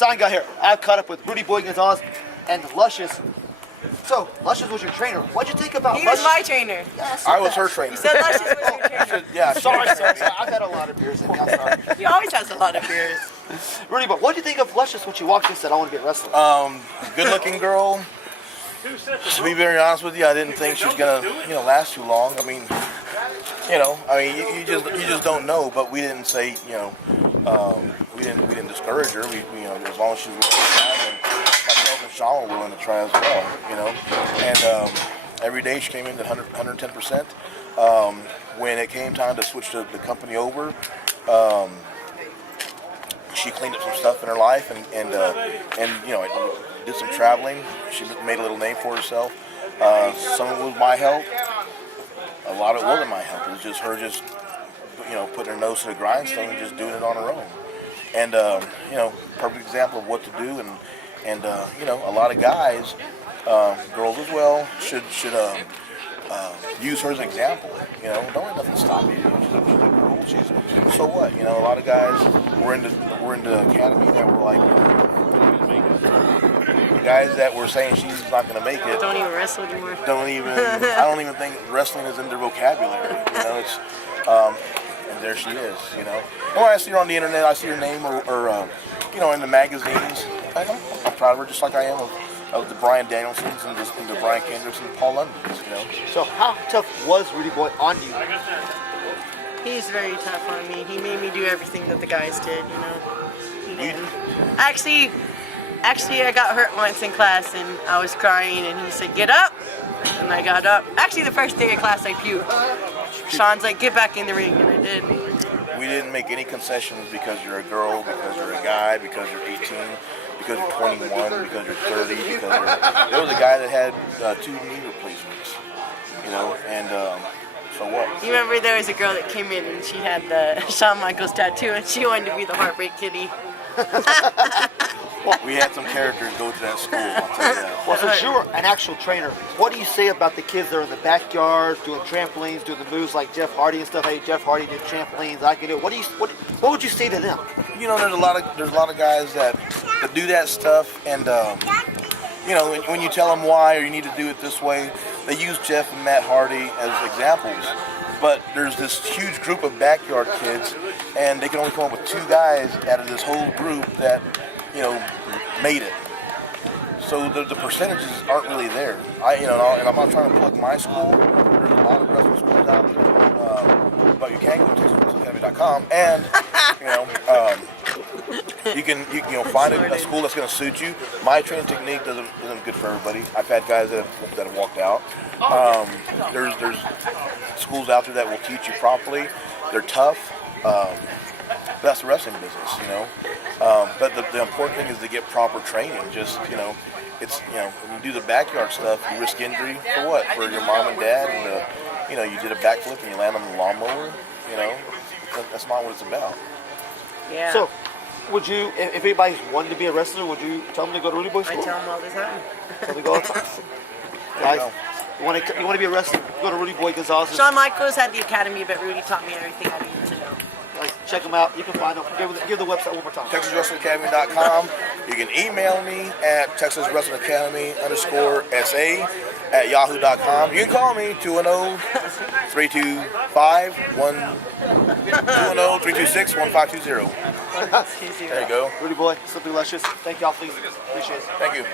sign guy here. I've caught up with Rudy Boy Gonzalez and Luscious. So, Luscious was your trainer. What'd you think about He Luscious? was my trainer. Yeah, I was her trainer. You said Luscious was your trainer. Yeah, Sorry. I've had a lot of beers in me. I'm sorry. He always has a lot of beers. Rudy, but what'd you think of Luscious when she walked in and said, I want to be a wrestler? Good-looking girl. To be very honest with you, I didn't think she was gonna, last too long. I mean, you just don't know. But we didn't say, we didn't discourage her. We as long as she was willing to try, and myself and Sean were willing to try as well, And every day she came in at 110%. When it came time to switch the company over, she cleaned up some stuff in her life and did some traveling. She made a little name for herself. Some of it was my help. A lot of it wasn't my help. It was just her putting her nose to the grindstone and just doing it on her own. And, perfect example of what to do. And a lot of guys, girls as well, should use her as an example. Don't let nothing stop you. She's a girl. So what? A lot of guys we're in the academy that were like, the guys that were saying she's not going to make it. Don't even wrestle anymore. I don't even think wrestling is in their vocabulary. It's and there she is. And when I see her on the internet, I see her name or in the magazines. I'm proud of her, just like I am of the Brian Danielsons and the Brian Kendricks and Paul Londons. So how tough was Rudy Boy on you? He's very tough on me. He made me do everything that the guys did, Actually, I got hurt once in class and I was crying and he said, get up. And I got up. Actually, the first day of class, I puked. Sean's like, get back in the ring, and I did. We didn't make any concessions because you're a girl, because you're a guy, because you're 18, because you're 21, because you're 30, there was a guy that had 2 knee replacements, and so what? You remember there was a girl that came in and she had the Shawn Michaels tattoo and she wanted to be the Heartbreak Kitty. We had some characters go to that school, I'll tell you that. Well, since you're an actual trainer, what do you say about the kids that are in the backyard doing trampolines, doing the moves like Jeff Hardy and stuff? Hey, Jeff Hardy did trampolines. I can do it. What would you say to them? There's a lot of guys that do that stuff, and when you tell them why or you need to do it this way, they use Jeff and Matt Hardy as examples. But there's this huge group of backyard kids, and they can only come up with 2 guys out of this whole group that made it. So the percentages aren't really there. And I'm not trying to plug my school. There's a lot of wrestling schools out there, but you can go to TexasWrestlingAcademy.com and you can find a school that's going to suit you. My training technique isn't good for everybody. I've had guys that have walked out. There's schools out there that will teach you properly. They're tough. That's the wrestling business, But the important thing is to get proper training. Just, it's, when you do the backyard stuff, you risk injury for what? For your mom and dad, and you did a backflip and you land on the lawnmower. That's not what it's about. Yeah. So, would you, if anybody's wanting to be a wrestler, would you tell them to go to Rudy Boy's school? I tell them all the time. Tell them to go all the time. Guys, you want to be a wrestler? Go to Rudy Boy Gonzalez. Shawn Michaels had the academy, but Rudy taught me everything I needed to know. Check them out. You can find them. Give the website one more time. TexasWrestlingAcademy.com. You can email me at TexasWrestlingAcademy_SA@yahoo.com. You can call me 210-326-1520. There you go. Rudy Boy, Simply Luscious. Thank y'all, please. Appreciate it. Thank you.